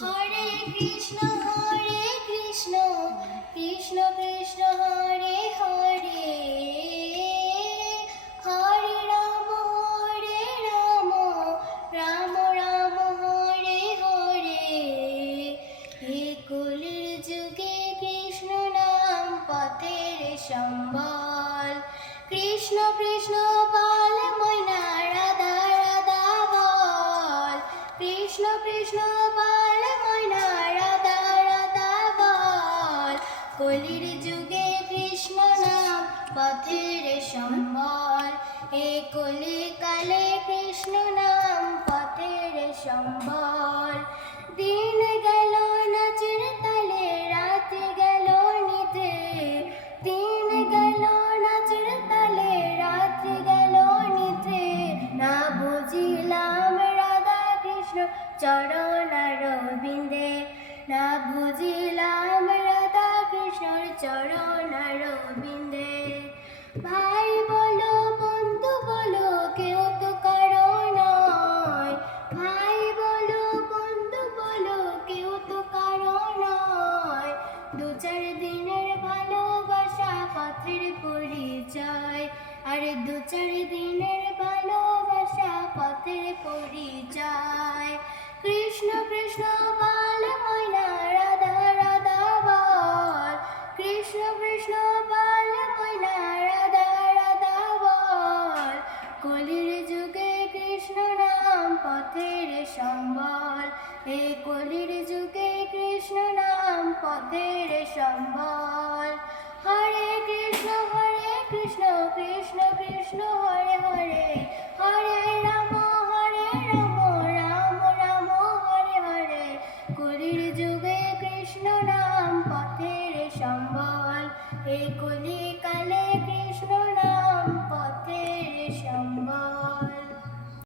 হরে কৃষ্ণ কৃষ্ণ কৃষ্ণ হরে হরে, হরে রাম রাম রাম হরে হরে। হে কলির যুগে কৃষ্ণ নাম পথের সম্বল, কৃষ্ণ কৃষ্ণ বল ময়না রাধা রাধা বল, কৃষ্ণ কৃষ্ণ বল ময়না রাধা রাধা বল। কলির যুগে কৃষ্ণ নাম পথের সম্বল, হে কলি কালে কৃষ্ণ নাম পথের সম্বল। দিন গেল নাচের তালে, রাত গেল নিতে, দিন গেল নাচের তালে, রাত গেল নিতে। না বুঝিলাম রাধা কৃষ্ণ চরণ রবিন্দে, না বুঝিলাম রাধা কৃষ্ণর চরণ রবিন্দে। ভাই বলো বন্ধু বলো কেউ তো কারো নয়, ভাই বলো বন্ধু বলো কেউ তো কারো নয়। দু চার দিনের ভালোবাসা পথের পরিচয়, আরে দু চার দিনের ভালোবাসা পথের পরিচয়। কৃষ্ণ কৃষ্ণ বল ময়না রাধা রাধা বল, কৃষ্ণ কৃষ্ণ বল ময়না রাধা রাধা বল। কলির যুগে কৃষ্ণ নাম পথের সম্বল, হে কলির যুগে কৃষ্ণ নাম পথের সম্বল। হরে কৃষ্ণ কৃষ্ণ কৃষ্ণ হরে হরে, হরে রাম রাম রাম হরে হরে। কলির যুগে কৃষ্ণ নাম পথের সম্বল, হে কলি